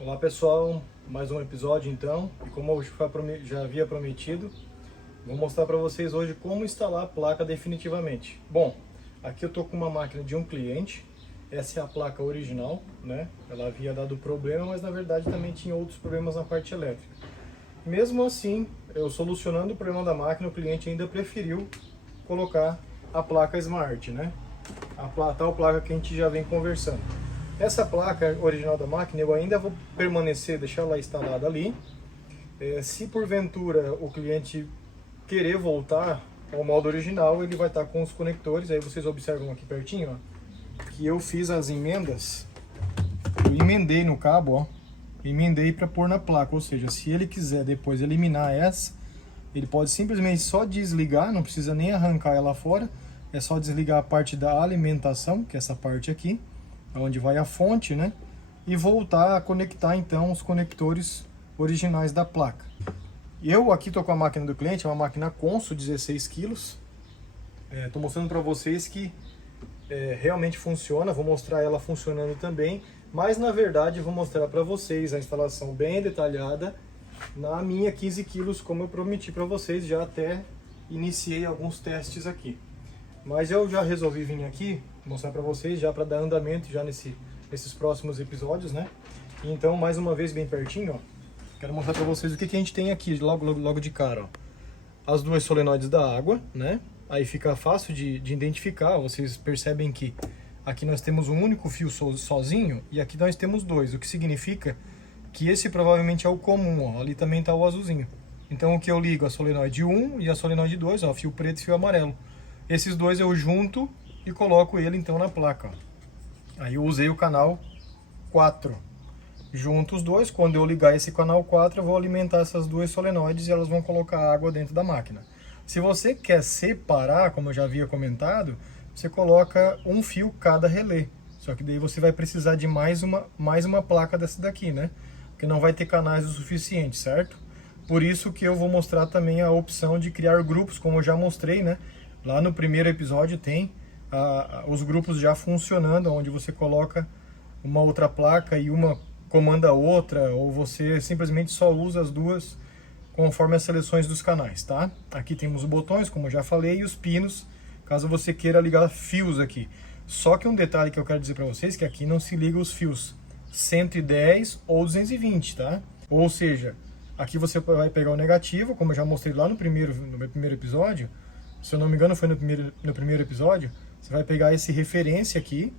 Olá pessoal, mais um episódio então, e como eu já havia prometido, vou mostrar para vocês hoje como instalar a placa definitivamente. Bom, aqui eu estou com uma máquina de um cliente, essa é a placa original, né? Ela havia dado problema, mas na verdade também tinha outros problemas na parte elétrica. Mesmo assim, eu solucionando o problema da máquina, o cliente ainda preferiu colocar a placa Smart, né? A tal placa que a gente já vem conversando. Essa placa original da máquina eu ainda vou deixar ela instalada ali. Se porventura o cliente querer voltar ao modo original, ele vai estar com os conectores. Aí vocês observam aqui pertinho, ó, que eu fiz as emendas. Eu emendei no cabo, ó, emendei para pôr na placa. Ou seja, se ele quiser depois eliminar essa, ele pode simplesmente só desligar, não precisa nem arrancar ela fora. É só desligar a parte da alimentação, que é essa parte aqui, onde vai a fonte, né? E voltar a conectar então os conectores originais da placa. Eu aqui tô com a máquina do cliente, é uma máquina Consul 16 kg. Tô mostrando para vocês que realmente funciona, vou mostrar ela funcionando também, mas na verdade vou mostrar para vocês a instalação bem detalhada na minha 15 kg, como eu prometi para vocês, já até iniciei alguns testes aqui. Mas eu já resolvi vir aqui mostrar para vocês, já para dar andamento já nesses próximos episódios, né? Então, mais uma vez, bem pertinho, ó, quero mostrar para vocês o que a gente tem aqui logo de cara, ó. As duas solenoides da água, né? Aí fica fácil de identificar, vocês percebem que aqui nós temos um único fio sozinho e aqui nós temos dois, o que significa que esse provavelmente é o comum, ó. Ali também está o azulzinho. Então, o que eu ligo a solenoide 1 e a solenoide 2, ó, fio preto e fio amarelo. Esses dois eu junto e coloco ele então na placa, ó. Aí eu usei o canal 4. Junto os dois, quando eu ligar esse canal 4, eu vou alimentar essas duas solenoides e elas vão colocar água dentro da máquina. Se você quer separar, como eu já havia comentado, você coloca um fio cada relé. Só que daí você vai precisar de mais uma placa dessa daqui, né? Porque não vai ter canais o suficiente, certo? Por isso que eu vou mostrar também a opção de criar grupos, como eu já mostrei, né? Lá no primeiro episódio tem os grupos já funcionando, onde você coloca uma outra placa e uma comanda a outra, ou você simplesmente só usa as duas conforme as seleções dos canais, tá? Aqui temos os botões, como eu já falei, e os pinos, caso você queira ligar fios aqui. Só que um detalhe que eu quero dizer para vocês, que aqui não se liga os fios 110 ou 220, tá? Ou seja, aqui você vai pegar o negativo, como eu já mostrei lá no meu primeiro episódio. Se eu não me engano foi no primeiro episódio, você vai pegar esse referência aqui,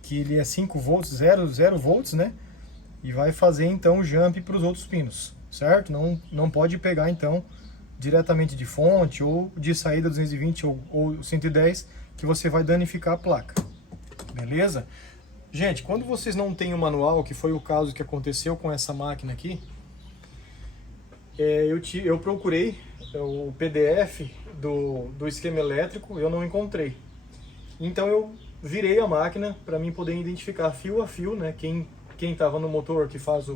que ele é 5 volts, 0 volts, né? E vai fazer então o jump para os outros pinos, certo? Não pode pegar então diretamente de fonte ou de saída 220 ou 110, que você vai danificar a placa, beleza? Gente, quando vocês não têm o manual, que foi o caso que aconteceu com essa máquina aqui, eu procurei o PDF do esquema elétrico, eu não encontrei. Então eu virei a máquina para mim poder identificar fio a fio, né? Quem estava no motor que faz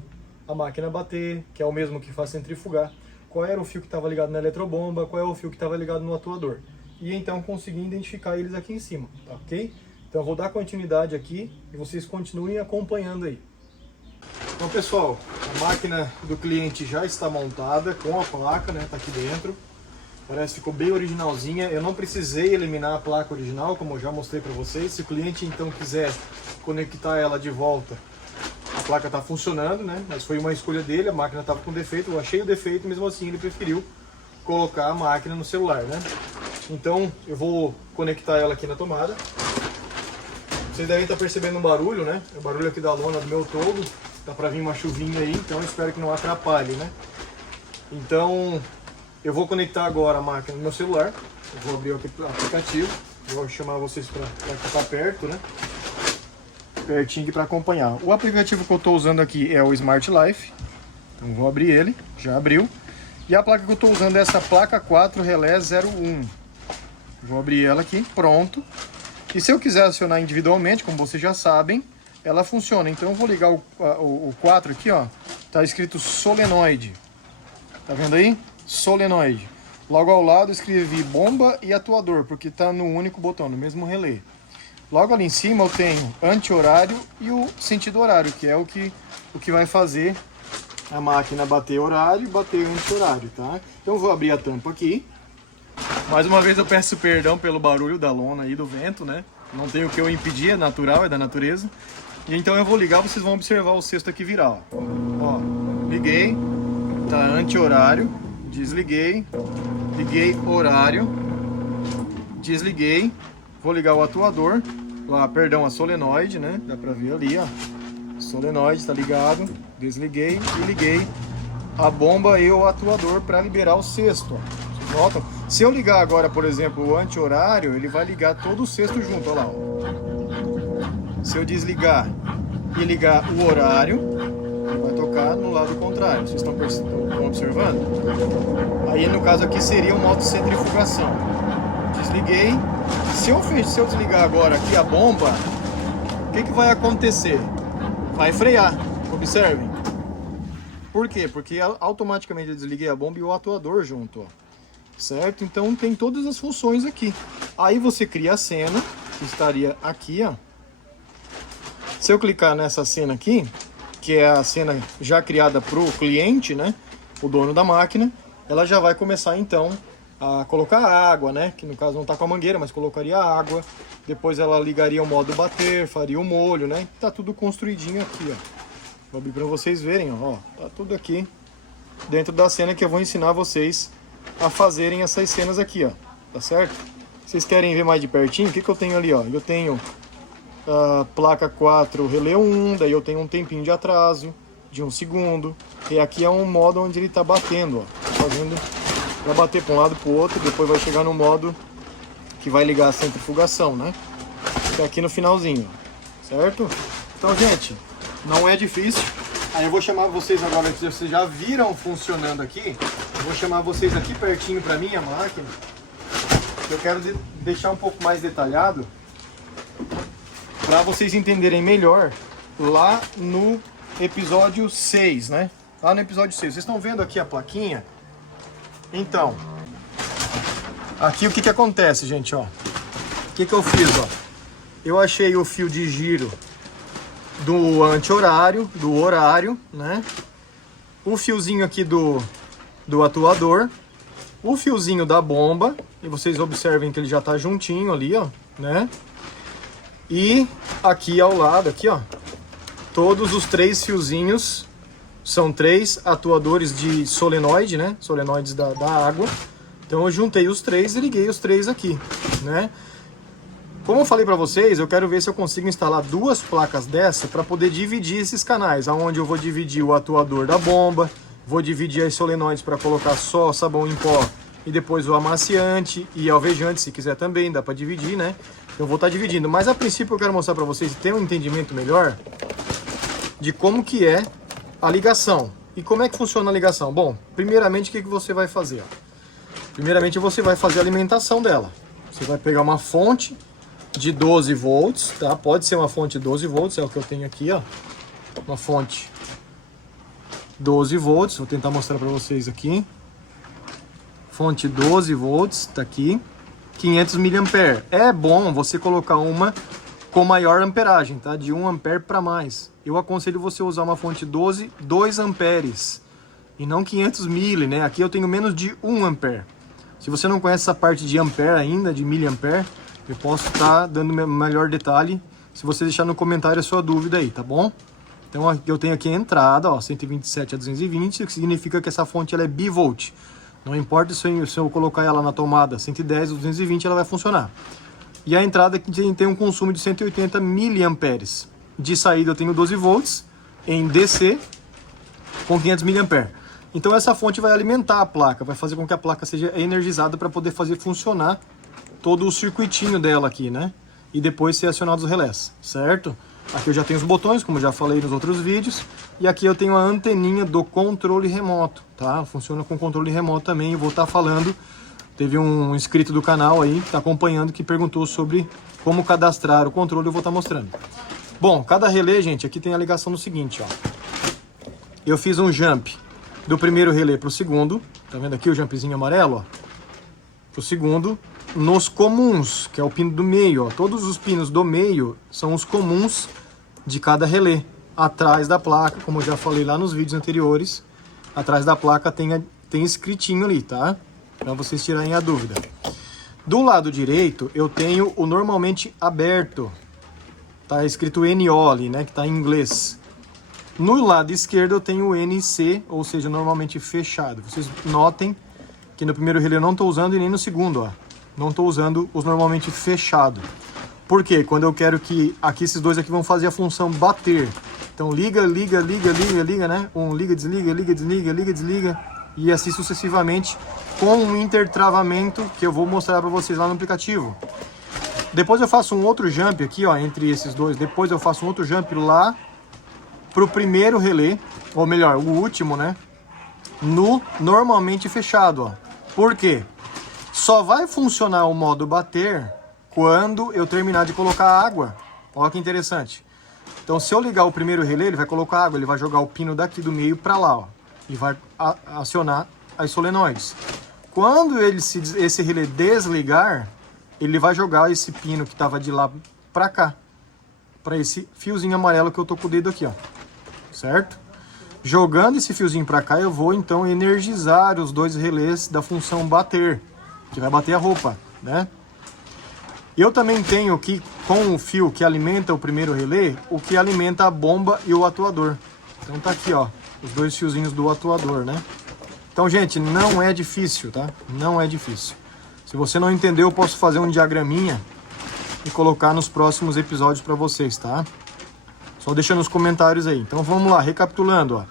a máquina bater, que é o mesmo que faz centrifugar, qual era o fio que estava ligado na eletrobomba, qual é o fio que estava ligado no atuador. E então consegui identificar eles aqui em cima, tá, ok? Então eu vou dar continuidade aqui e vocês continuem acompanhando aí. Então pessoal, a máquina do cliente já está montada com a placa, né? Tá aqui dentro. Parece que ficou bem originalzinha. Eu não precisei eliminar a placa original, como eu já mostrei para vocês. Se o cliente então quiser conectar ela de volta, a placa está funcionando, né? Mas foi uma escolha dele, a máquina estava com defeito. Eu achei o defeito, mesmo assim ele preferiu colocar a máquina no celular, né? Então eu vou conectar ela aqui na tomada. Vocês devem estar percebendo um barulho, né? O barulho aqui da lona do meu toldo. Dá para vir uma chuvinha aí, então eu espero que não atrapalhe, né? Então eu vou conectar agora a máquina no meu celular. Eu vou abrir aqui o aplicativo. Vou chamar vocês para ficar perto, né? Pertinho aqui para acompanhar. O aplicativo que eu estou usando aqui é o Smart Life. Então vou abrir ele. Já abriu. E a placa que eu estou usando é essa placa 4 Relé 01. Vou abrir ela aqui. Pronto. E se eu quiser acionar individualmente, como vocês já sabem, ela funciona. Então eu vou ligar o 4 aqui, ó. Tá escrito solenoide. Tá vendo aí? Solenoide. Logo ao lado escrevi bomba e atuador, porque está no único botão, no mesmo relé. Logo ali em cima eu tenho anti-horário e o sentido horário, que é o o que vai fazer a máquina bater horário e bater anti-horário, tá? Então eu vou abrir a tampa aqui. Mais uma vez eu peço perdão pelo barulho da lona e do vento, né? Não tem o que eu impedir, é natural, é da natureza. E então eu vou ligar, vocês vão observar o cesto aqui virar, ó. Ó, liguei, tá anti-horário, desliguei, liguei horário, desliguei, vou ligar o atuador, perdão, a solenoide, né? Dá pra ver ali, ó. Solenoide tá ligado, desliguei e liguei a bomba e o atuador para liberar o cesto, ó. Vocês notam? Se eu ligar agora, por exemplo, o anti-horário, ele vai ligar todo o cesto junto, olha lá, ó. Se eu desligar e ligar o horário, ele vai tocar no lado contrário. Vocês estão observando? Aí no caso aqui seria o modo centrifugação. Desliguei. Se eu desligar agora aqui a bomba, o que vai acontecer? Vai frear. Observem. Por quê? Porque automaticamente eu desliguei a bomba e o atuador junto, ó. Certo? Então tem todas as funções aqui. Aí você cria a cena, que estaria aqui, ó. Se eu clicar nessa cena aqui, que é a cena já criada para o cliente, né, o dono da máquina, ela já vai começar então a colocar água, né, que no caso não está com a mangueira, mas colocaria água. Depois ela ligaria o modo bater, faria o molho, né, tá tudo construidinho aqui, ó. Vou abrir para vocês verem, ó, tá tudo aqui dentro da cena que eu vou ensinar vocês a fazerem essas cenas aqui, ó, tá certo? Vocês querem ver mais de pertinho? O que eu tenho ali, ó? Eu tenho placa 4 relé 1, daí eu tenho um tempinho de atraso de 1 segundo, e aqui é um modo onde ele está batendo, ó, fazendo para bater para um lado para o outro, depois vai chegar no modo que vai ligar a centrifugação, né, que é aqui no finalzinho, certo? Então, gente, não é difícil. Aí eu vou chamar vocês agora, que vocês já viram funcionando aqui, eu vou chamar vocês aqui pertinho para minha máquina, eu quero deixar um pouco mais detalhado para vocês entenderem melhor lá no episódio 6, né? Lá no episódio 6. Vocês estão vendo aqui a plaquinha? Então, aqui o que acontece, gente, ó. O que eu fiz, ó? Eu achei o fio de giro do anti-horário, do horário, né? O fiozinho aqui do atuador, o fiozinho da bomba, e vocês observem que ele já tá juntinho ali, ó, né? E aqui ao lado, aqui, ó, todos os 3 fiozinhos, são 3 atuadores de solenoide, né? Solenoides da água. Então eu juntei os 3 e liguei os 3 aqui, né? Como eu falei para vocês, eu quero ver se eu consigo instalar 2 placas dessa para poder dividir esses canais, aonde eu vou dividir o atuador da bomba, vou dividir as solenoides para colocar só sabão em pó e depois o amaciante e alvejante, se quiser também, dá para dividir, né? Eu vou estar dividindo, mas a princípio eu quero mostrar para vocês ter um entendimento melhor de como que é a ligação. E como é que funciona a ligação? Bom, primeiramente o que você vai fazer? Primeiramente você vai fazer a alimentação dela. Você vai pegar uma fonte de 12 volts, tá? Pode ser uma fonte de 12 volts, é o que eu tenho aqui, ó. Uma fonte 12 volts, vou tentar mostrar para vocês aqui. Fonte 12 volts, tá aqui. 500 mA. É bom você colocar uma com maior amperagem, tá? De 1 ampere para mais. Eu aconselho você usar uma fonte 12, 2 amperes e não 500 mili, né? Aqui eu tenho menos de 1 ampere. Se você não conhece essa parte de ampere ainda, de miliampere, eu posso estar dando melhor detalhe se você deixar no comentário a sua dúvida aí, tá bom? Então eu tenho aqui a entrada, ó, 127 a 220, o que significa que essa fonte ela é bivolt. Não importa se eu colocar ela na tomada 110 ou 220, ela vai funcionar. E a entrada aqui tem um consumo de 180 miliamperes. De saída eu tenho 12 volts em DC com 500 miliamperes. Então essa fonte vai alimentar a placa, vai fazer com que a placa seja energizada para poder fazer funcionar todo o circuitinho dela aqui, né? E depois ser acionados os relés, certo? Aqui eu já tenho os botões, como eu já falei nos outros vídeos. E aqui eu tenho a anteninha do controle remoto, tá? Funciona com controle remoto também. Eu vou estar falando. Teve um inscrito do canal aí, que está acompanhando, que perguntou sobre como cadastrar o controle. Eu vou estar mostrando. Bom, cada relé, gente, aqui tem a ligação no seguinte, ó. Eu fiz um jump do primeiro relé para o segundo. Tá vendo aqui o jumpzinho amarelo, ó? Para o segundo. Nos comuns, que é o pino do meio, ó. Todos os pinos do meio são os comuns de cada relé, atrás da placa, como eu já falei lá nos vídeos anteriores, atrás da placa tem escritinho ali, tá? Para vocês tirarem a dúvida. Do lado direito, eu tenho o normalmente aberto. Tá escrito NO ali, né? Que tá em inglês. No lado esquerdo eu tenho o NC, ou seja, normalmente fechado. Vocês notem que no primeiro relé eu não estou usando e nem no segundo, ó. Não estou usando os normalmente fechado. Por quê? Quando eu quero que aqui esses dois aqui vão fazer a função bater. Então liga, liga, liga, liga, liga, né? Liga, desliga, liga, desliga, liga, desliga. E assim sucessivamente com um intertravamento que eu vou mostrar para vocês lá no aplicativo. Depois eu faço um outro jump aqui, ó, entre esses dois. Depois eu faço um outro jump lá pro primeiro relé, ou melhor, o último, né? No normalmente fechado, ó. Por quê? Só vai funcionar o modo bater quando eu terminar de colocar água. Olha que interessante. Então, se eu ligar o primeiro relé, ele vai colocar água, ele vai jogar o pino daqui do meio para lá, ó, e vai acionar as solenoides. Quando esse relé desligar, ele vai jogar esse pino que estava de lá para cá, para esse fiozinho amarelo que eu tô com o dedo aqui, ó, certo? Jogando esse fiozinho para cá, eu vou então energizar os dois relés da função bater, que vai bater a roupa, né? Eu também tenho aqui, com o fio que alimenta o primeiro relé, o que alimenta a bomba e o atuador. Então tá aqui, ó, os dois fiozinhos do atuador, né? Então, gente, não é difícil, tá? Não é difícil. Se você não entendeu, eu posso fazer um diagraminha e colocar nos próximos episódios para vocês, tá? Só deixa nos comentários aí. Então vamos lá, recapitulando, ó.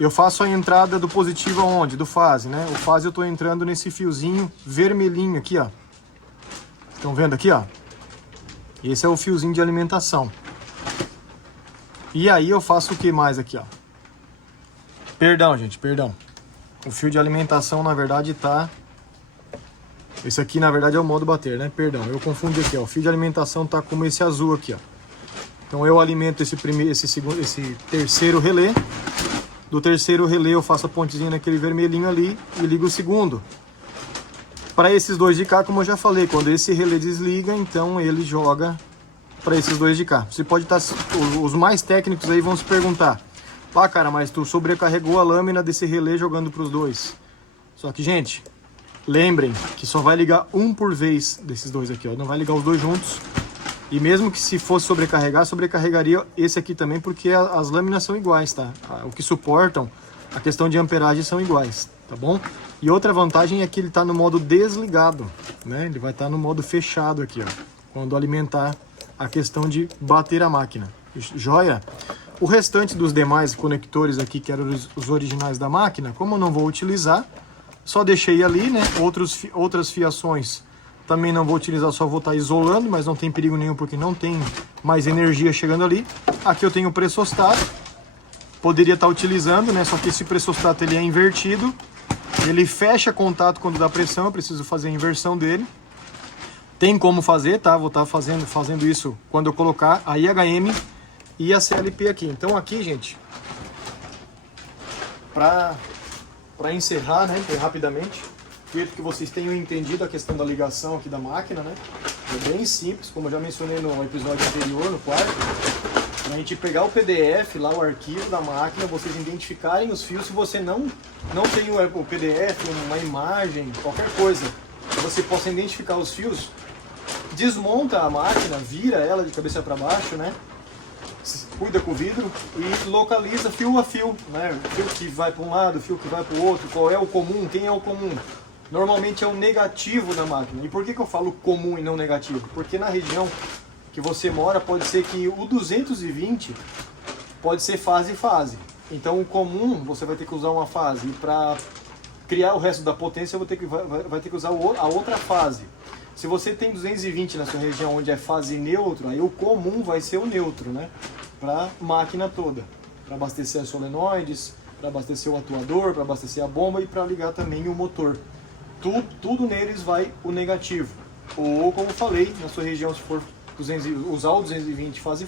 Eu faço a entrada do positivo aonde? Do fase, né? O fase eu tô entrando nesse fiozinho vermelhinho aqui, ó. Estão vendo aqui, ó? Esse é o fiozinho de alimentação. E aí eu faço o que mais aqui, ó? Perdão, gente, perdão. O fio de alimentação, na verdade, tá... Esse aqui, na verdade, é o modo bater, né? Perdão, eu confundi aqui, ó. O fio de alimentação tá como esse azul aqui, ó. Então eu alimento esse terceiro relé. Do terceiro relé eu faço a pontezinha naquele vermelhinho ali e ligo o segundo. Para esses dois de cá, como eu já falei, quando esse relé desliga, então ele joga para esses dois de cá. Você pode estar... Os mais técnicos aí vão se perguntar: ah, cara, mas tu sobrecarregou a lâmina desse relé jogando para os dois. Só que, gente, lembrem que só vai ligar um por vez desses dois aqui, ó. Não vai ligar os dois juntos. E mesmo que se fosse sobrecarregar, sobrecarregaria esse aqui também, porque as lâminas são iguais, tá? O que suportam a questão de amperagem são iguais, tá bom? E outra vantagem é que ele está no modo desligado, né? Ele vai estar no modo fechado aqui, ó, quando alimentar a questão de bater a máquina. Joia? O restante dos demais conectores aqui, que eram os originais da máquina, como eu não vou utilizar, só deixei ali, né? Outras fiações também não vou utilizar, só vou estar isolando, mas não tem perigo nenhum porque não tem mais energia chegando ali. Aqui eu tenho o pressostato, poderia estar utilizando, né? Só que esse pressostato ele é invertido, ele fecha contato quando dá pressão, eu preciso fazer a inversão dele. Tem como fazer, tá? Vou estar fazendo isso quando eu colocar a IHM e a CLP aqui. Então aqui, gente, para encerrar, né, rapidamente, acredito que vocês tenham entendido a questão da ligação aqui da máquina, né? É bem simples, como eu já mencionei no episódio anterior, no quarto. A gente pegar o PDF, lá o arquivo da máquina, vocês identificarem os fios. Se você não tem o PDF, uma imagem, qualquer coisa, que você possa identificar os fios, desmonta a máquina, vira ela de cabeça para baixo, né? Cuida com o vidro e localiza fio a fio, né? O fio que vai para um lado, o fio que vai para o outro, qual é o comum, quem é o comum. Normalmente é o negativo da máquina. E por que eu falo comum e não negativo? Porque na região que você mora pode ser que o 220 pode ser fase. Então o comum você vai ter que usar uma fase. E para criar o resto da potência vai ter que usar a outra fase. Se você tem 220 na sua região onde é fase neutro, aí o comum vai ser o neutro, né? Para a máquina toda. Para abastecer as solenoides, para abastecer o atuador, para abastecer a bomba e para ligar também o motor. Tudo neles vai o negativo. Ou, como eu falei, na sua região, se for usar o 220 fase,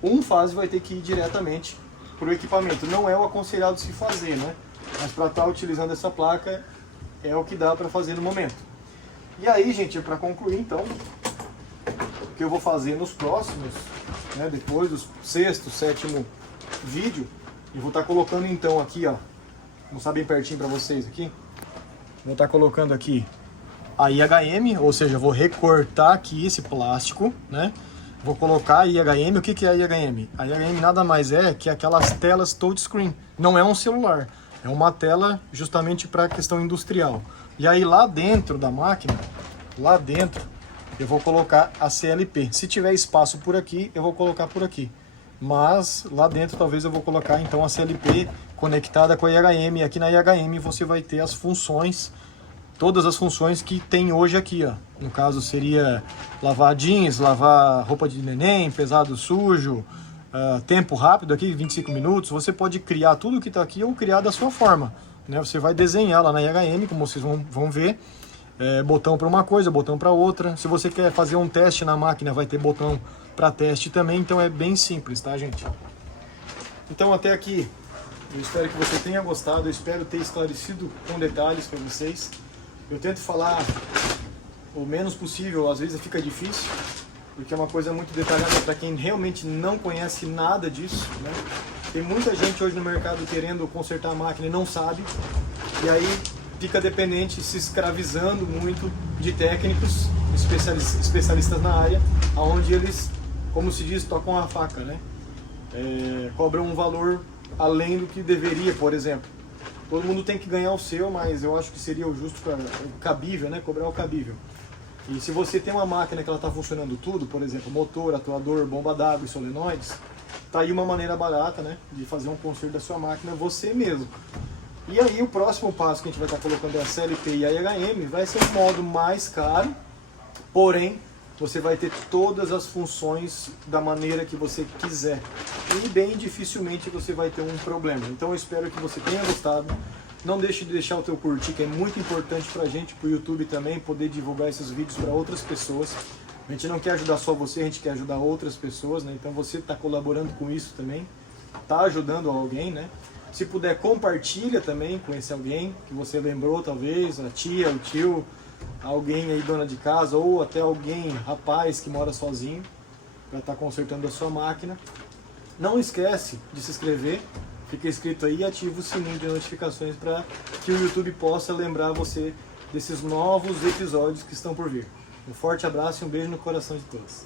um fase vai ter que ir diretamente para o equipamento. Não é o aconselhado se fazer, né? Mas para estar utilizando essa placa é o que dá para fazer no momento. E aí, gente, para concluir então, o que eu vou fazer nos próximos né? Depois do sexto, sétimo vídeo, e vou estar colocando então aqui, ó, vou mostrar bem pertinho para vocês aqui. Vou estar colocando aqui a IHM, ou seja, vou recortar aqui esse plástico, né? Vou colocar a IHM. O que é a IHM? A IHM nada mais é que aquelas telas touchscreen. Não é um celular, é uma tela justamente para questão industrial. E aí lá dentro da máquina, lá dentro, eu vou colocar a CLP. Se tiver espaço por aqui, eu vou colocar por aqui. Mas lá dentro talvez eu vou colocar então a CLP conectada com a IHM. E aqui na IHM você vai ter as funções, todas as funções que tem hoje aqui, ó. No caso seria lavar jeans, lavar roupa de neném, pesado, sujo, tempo rápido aqui, 25 minutos. Você pode criar tudo que está aqui ou criar da sua forma, né? Você vai desenhar lá na IHM, como vocês vão ver, botão para uma coisa, botão para outra. Se você quer fazer um teste na máquina, vai ter botão para teste também. Então é bem simples, tá, gente? Então até aqui, eu espero que você tenha gostado, eu espero ter esclarecido com detalhes para vocês. Eu tento falar o menos possível, às vezes fica difícil, porque é uma coisa muito detalhada para quem realmente não conhece nada disso, né? Tem muita gente hoje no mercado querendo consertar a máquina e não sabe, e aí fica dependente, se escravizando muito de técnicos, especialistas na área, onde eles, como se diz, tocam a faca, né? Cobram um valor além do que deveria, por exemplo. Todo mundo tem que ganhar o seu, mas eu acho que seria o justo, o cabível, né? Cobrar o cabível. E se você tem uma máquina que ela está funcionando tudo, por exemplo, motor, atuador, bomba d'água e solenoides, tá aí uma maneira barata, né, de fazer um conserto da sua máquina você mesmo. E aí o próximo passo que a gente vai estar colocando é a CLP e a IHM, vai ser um modo mais caro, porém você vai ter todas as funções da maneira que você quiser. E bem dificilmente você vai ter um problema. Então eu espero que você tenha gostado. Não deixe de deixar o teu curtir, que é muito importante pra gente, pro YouTube também, poder divulgar esses vídeos para outras pessoas. A gente não quer ajudar só você, a gente quer ajudar outras pessoas, né? Então você está colaborando com isso também, está ajudando alguém, né? Se puder, compartilha também com esse alguém que você lembrou, talvez, a tia, o tio, alguém aí dona de casa, ou até alguém, rapaz, que mora sozinho, para estar consertando a sua máquina. Não esquece de se inscrever, fica inscrito aí e ativa o sininho de notificações para que o YouTube possa lembrar você desses novos episódios que estão por vir. Um forte abraço e um beijo no coração de todos.